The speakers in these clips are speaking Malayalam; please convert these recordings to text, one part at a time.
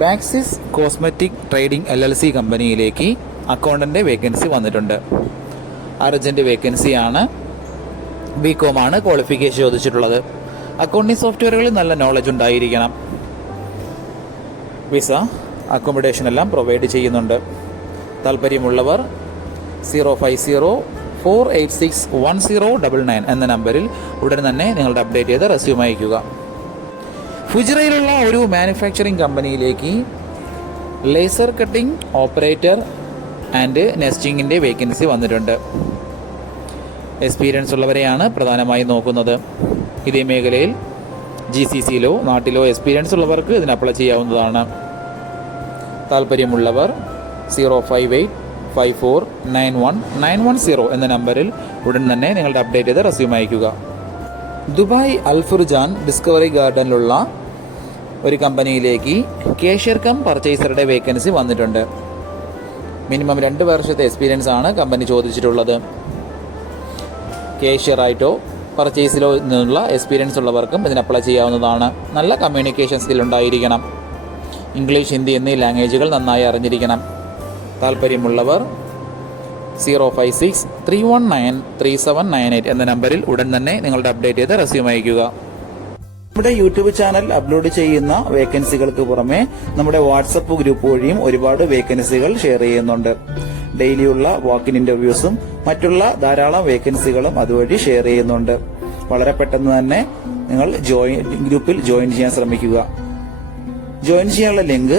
ബാക്സിസ് cosmetic trading L L C കമ്പനിയിലേക്ക് അക്കൗണ്ടന്റ് വേക്കൻസി വന്നിട്ടുണ്ട്. അർജന്റ് വേക്കൻസിയാണ് ബി ആണ് ക്വാളിഫിക്കേഷൻ ചോദിച്ചിട്ടുള്ളത്. അക്കൗണ്ടിംഗ് സോഫ്റ്റ്വെയറുകളിൽ നല്ല നോളജ് ഉണ്ടായിരിക്കണം. വിസ അക്കോമഡേഷൻ എല്ലാം പ്രൊവൈഡ് ചെയ്യുന്നുണ്ട്. താല്പര്യമുള്ളവർ zero five zero four eight six one zero double nine എന്ന നമ്പറിൽ ഉടൻ തന്നെ നിങ്ങളുടെ അപ്ഡേറ്റ് ചെയ്ത് റെസ്യൂം അയക്കുക ഫുജിറയിലുള്ള ഒരു മാനുഫാക്ചറിംഗ് കമ്പനിയിലേക്ക് ലേസർ കട്ടിംഗ് ഓപ്പറേറ്റർ ആൻഡ് നെസ്റ്റിങ്ങിന്റെ വേക്കൻസി വന്നിട്ടുണ്ട്. എക്സ്പീരിയൻസ് ഉള്ളവരെയാണ് പ്രധാനമായും നോക്കുന്നത്. ഇതേ മേഖലയിൽ ജി സി സിയിലോ നാട്ടിലോ എക്സ്പീരിയൻസ് ഉള്ളവർക്ക് ഇതിന് അപ്ലൈ ചെയ്യാവുന്നതാണ്. താല്പര്യമുള്ളവർ zero five eight five four nine one nine one zero എന്ന നമ്പറിൽ ഉടൻ തന്നെ നിങ്ങളുടെ അപ്ഡേറ്റ് ചെയ്ത് റെസ്യൂം അയക്കുക ദുബായ് അൽഫുർജാൻ ഡിസ്കവറി ഗാർഡനിലുള്ള ഒരു കമ്പനിയിലേക്ക് കേഷ്യർ കം പർച്ചേസറുടെ വേക്കൻസി വന്നിട്ടുണ്ട്. മിനിമം രണ്ട് വർഷത്തെ എക്സ്പീരിയൻസ് ആണ് കമ്പനി ചോദിച്ചിട്ടുള്ളത്. കേഷ്യറായിട്ടോ പർച്ചേസിലോ നിന്നുള്ള എക്സ്പീരിയൻസ് ഉള്ളവർക്കും ഇതിന് അപ്ലൈ ചെയ്യാവുന്നതാണ്. നല്ല കമ്മ്യൂണിക്കേഷൻ സ്കിൽ ഉണ്ടായിരിക്കണം. ഇംഗ്ലീഷ് ഹിന്ദി എന്നീ ലാംഗ്വേജുകൾ നന്നായി അറിഞ്ഞിരിക്കണം. താല്പര്യമുള്ളവർ zero five six three one nine three seven nine eight എന്ന നമ്പറിൽ ഉടൻ തന്നെ നിങ്ങളുടെ അപ്ഡേറ്റ് ചെയ്ത റെസ്യൂം അയക്കുക നമ്മുടെ യൂട്യൂബ് ചാനൽ അപ്ലോഡ് ചെയ്യുന്ന വേക്കൻസികൾക്ക് പുറമെ നമ്മുടെ വാട്സപ്പ് ഗ്രൂപ്പ് വഴിയും ഒരുപാട് വേക്കൻസികൾ ഷെയർ ചെയ്യുന്നുണ്ട്. ഡെയിലിയുള്ള വാക്കിൻ ഇന്റർവ്യൂസും മറ്റുള്ള ധാരാളം വേക്കൻസികളും അതുവഴി ഷെയർ ചെയ്യുന്നുണ്ട്. വളരെ പെട്ടെന്ന് തന്നെ നിങ്ങൾ ജോയിൻ ഗ്രൂപ്പിൽ ജോയിൻ ചെയ്യാൻ ശ്രമിക്കുക. ജോയിൻ ചെയ്യാനുള്ള ലിങ്ക്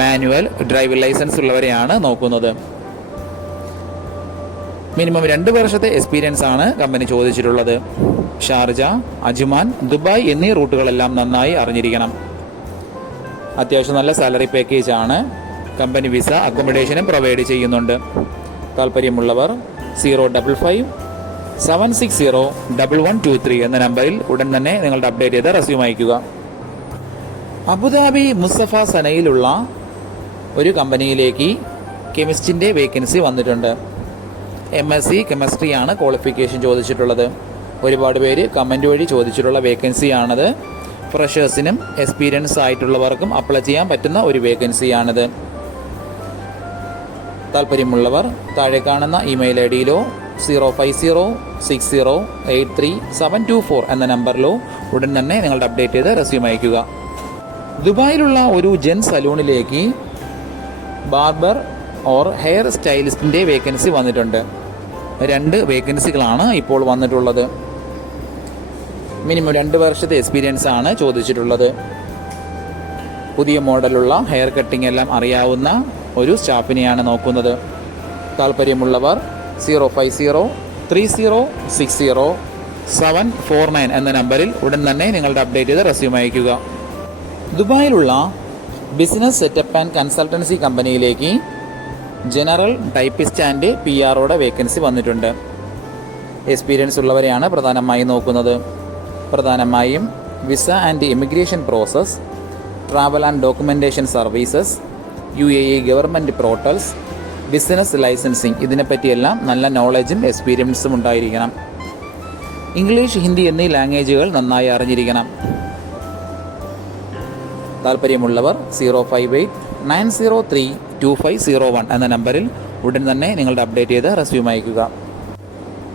മാനുവൽ ഡ്രൈവിംഗ് ലൈസൻസ് ഉള്ളവരെയാണ് നോക്കുന്നത്. മിനിമം രണ്ട് വർഷത്തെ എക്സ്പീരിയൻസ് ആണ് കമ്പനി ചോദിച്ചിട്ടുള്ളത്. ഷാർജ അജ്മാൻ ദുബായ് എന്നീ റൂട്ടുകളെല്ലാം നന്നായി അറിഞ്ഞിരിക്കണം. അത്യാവശ്യം നല്ല സാലറി പാക്കേജ് ആണ്. കമ്പനി വിസ അക്കോമഡേഷനും പ്രൊവൈഡ് ചെയ്യുന്നുണ്ട്. താല്പര്യമുള്ളവർ zero double five seven six zero double one two three എന്ന നമ്പറിൽ ഉടൻ തന്നെ നിങ്ങളുടെ അപ്ഡേറ്റ് ചെയ്ത റെസ്യൂം അയക്കുക അബുദാബി മുസഫ സനയിലുള്ള ഒരു കമ്പനിയിലേക്ക് കെമിസ്റ്റിന്റെ വേക്കൻസി വന്നിട്ടുണ്ട്. എം എസ് സി കെമിസ്ട്രിയാണ് ക്വാളിഫിക്കേഷൻ ചോദിച്ചിട്ടുള്ളത്. ഒരുപാട് പേര് കമന്റ് വഴി ചോദിച്ചിട്ടുള്ള വേക്കൻസിയാണത് ഫ്രഷേഴ്സിനും എക്സ്പീരിയൻസ് ആയിട്ടുള്ളവർക്കും അപ്ലൈ ചെയ്യാൻ പറ്റുന്ന ഒരു വേക്കൻസിയാണിത് താല്പര്യമുള്ളവർ താഴെ കാണുന്ന email I ഡിയിലോ zero five zero six zero eight three seven two four എന്ന നമ്പറിലോ ഉടൻ തന്നെ നിങ്ങളുടെ അപ്ഡേറ്റ് ചെയ്ത് റെസ്യൂം അയക്കുക ദുബായിലുള്ള ഒരു ജെൻ സലൂണിലേക്ക് ബാർബർ ഓർ ഹെയർ സ്റ്റൈലിസ്റ്റിന്റെ വേക്കൻസി വന്നിട്ടുണ്ട്. രണ്ട് വേക്കൻസികളാണ് ഇപ്പോൾ വന്നിട്ടുള്ളത്. മിനിമം രണ്ട് വർഷത്തെ എക്സ്പീരിയൻസ് ആണ് ചോദിച്ചിട്ടുള്ളത്. പുതിയ മോഡലുള്ള ഹെയർ കട്ടിംഗ് എല്ലാം അറിയാവുന്ന ഒരു സ്റ്റാഫിനെയാണ് നോക്കുന്നത്. താല്പര്യമുള്ളവർ zero five zero three zero six zero seven four nine എന്ന നമ്പറിൽ ഉടൻ തന്നെ നിങ്ങളുടെ അപ്ഡേറ്റ് ചെയ്ത് റെസ്യൂം അയക്കുക ദുബായിലുള്ള ബിസിനസ് സെറ്റപ്പ് ആൻഡ് കൺസൾട്ടൻസി കമ്പനിയിലേക്ക് ജനറൽ ടൈപ്പിസ്റ്റ് ആൻഡ് പി ആറോടെ വേക്കൻസി വന്നിട്ടുണ്ട്. എക്സ്പീരിയൻസ് ഉള്ളവരെയാണ് പ്രധാനമായും നോക്കുന്നത്. പ്രധാനമായും visa and immigration process travel and documentation services U A E government portals business licensing ഇതിനെപ്പറ്റിയെല്ലാം നല്ല നോളജും എക്സ്പീരിയൻസും ഉണ്ടായിരിക്കണം. ഇംഗ്ലീഷ് ഹിന്ദി എന്നീ ലാംഗ്വേജുകൾ നന്നായി അറിഞ്ഞിരിക്കണം. താല്പര്യമുള്ളവർ zero five eight nine zero three two five zero one എന്ന നമ്പറിൽ ഉടൻ തന്നെ നിങ്ങളുടെ അപ്ഡേറ്റ് ചെയ്ത് റെസ്യൂം അയക്കുക.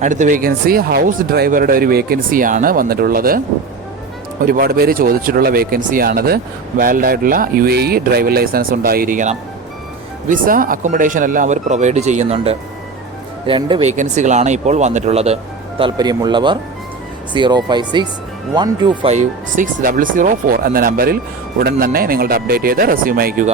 അടുത്ത വേക്കൻസി ഹൗസ് ഡ്രൈവറുടെ ഒരു വേക്കൻസിയാണ് വന്നിട്ടുള്ളത്. ഒരുപാട് പേര് ചോദിച്ചിട്ടുള്ള വേക്കൻസിയാണത് വാലിഡ് ആയിട്ടുള്ള U A E driver licence ഉണ്ടായിരിക്കണം. വിസ അക്കോമഡേഷൻ എല്ലാം അവർ പ്രൊവൈഡ് ചെയ്യുന്നുണ്ട്. രണ്ട് വേക്കൻസികളാണ് ഇപ്പോൾ വന്നിട്ടുള്ളത്. താല്പര്യമുള്ളവർ zero five six one two five six double zero four എന്ന നമ്പറിൽ ഉടൻ തന്നെ നിങ്ങളുടെ അപ്ഡേറ്റ് ചെയ്ത് റെസ്യൂം അയക്കുക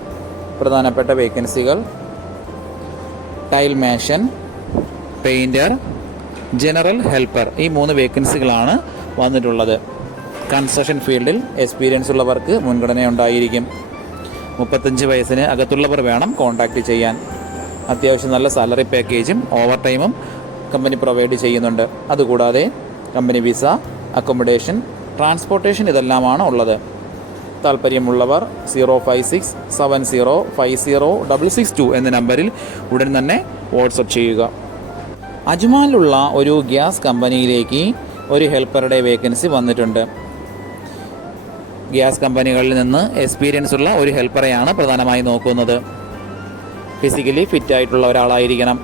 പ്രധാനപ്പെട്ട വേക്കൻസികൾ tile mason painter general helper ഈ മൂന്ന് വേക്കൻസികളാണ് വന്നിട്ടുള്ളത്. കൺസ്ട്രക്ഷൻ ഫീൽഡിൽ എക്സ്പീരിയൻസ് ഉള്ളവർക്ക് മുൻഗണന ഉണ്ടായിരിക്കും. മുപ്പത്തഞ്ച് വയസ്സിന് അകത്തുള്ളവർ വേണം കോൺടാക്റ്റ് ചെയ്യാൻ. അത്യാവശ്യം നല്ല സാലറി പാക്കേജും ഓവർ ടൈമും കമ്പനി പ്രൊവൈഡ് ചെയ്യുന്നുണ്ട്. അതുകൂടാതെ കമ്പനി വിസ അക്കോമഡേഷൻ ട്രാൻസ്പോർട്ടേഷൻ ഇതെല്ലാമാണ് ഉള്ളത്. താല്പര്യമുള്ളവർ zero five six seven zero five zero double six two എന്ന നമ്പറിൽ ഉടൻ തന്നെ വാട്സപ്പ് ചെയ്യുക. അജ്മാനിലുള്ള ഒരു ഗ്യാസ് കമ്പനിയിലേക്ക് ഒരു ഹെൽപ്പറുടെ വേക്കൻസി വന്നിട്ടുണ്ട്. ഗ്യാസ് കമ്പനികളിൽ നിന്ന് എക്സ്പീരിയൻസ് ഉള്ള ഒരു ഹെൽപ്പറെയാണ് പ്രധാനമായി നോക്കുന്നത്. ഫിസിക്കലി ഫിറ്റ് ആയിട്ടുള്ള ഒരാളായിരിക്കണം.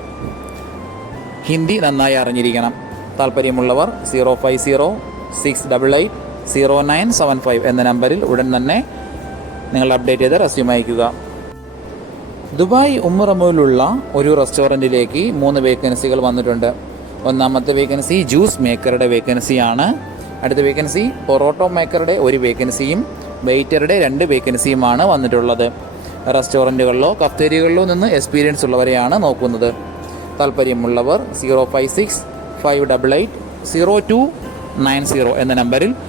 ഹിന്ദി നന്നായി അറിഞ്ഞിരിക്കണം. താല്പര്യമുള്ളവർ zero five zero six double eight zero nine seven five എന്ന നമ്പറിൽ ഉടൻ തന്നെ നിങ്ങൾ അപ്ഡേറ്റ് ചെയ്ത് റെസ്യൂം അയക്കുക ദുബായ് ഉമ്മറമുലുള്ള ഒരു റെസ്റ്റോറന്റിലേക്ക് മൂന്ന് വേക്കൻസികൾ വന്നിട്ടുണ്ട്. ഒന്നാമത്തെ വേക്കൻസി ജ്യൂസ് മേക്കറുടെ വേക്കൻസിയാണ്. അടുത്ത വേക്കൻസി പൊറോട്ടോ മേക്കറുടെ ഒരു വേക്കൻസിയും വെയിറ്ററുടെ രണ്ട് വേക്കൻസിയുമാണ് വന്നിട്ടുള്ളത്. റെസ്റ്റോറന്റുകളിലോ കഫ്തേരികളിലോ നിന്ന് എക്സ്പീരിയൻസ് ഉള്ളവരെയാണ് നോക്കുന്നത്. താല്പര്യമുള്ളവർ zero five six five double eight zero two nine zero എന്ന നമ്പറിൽ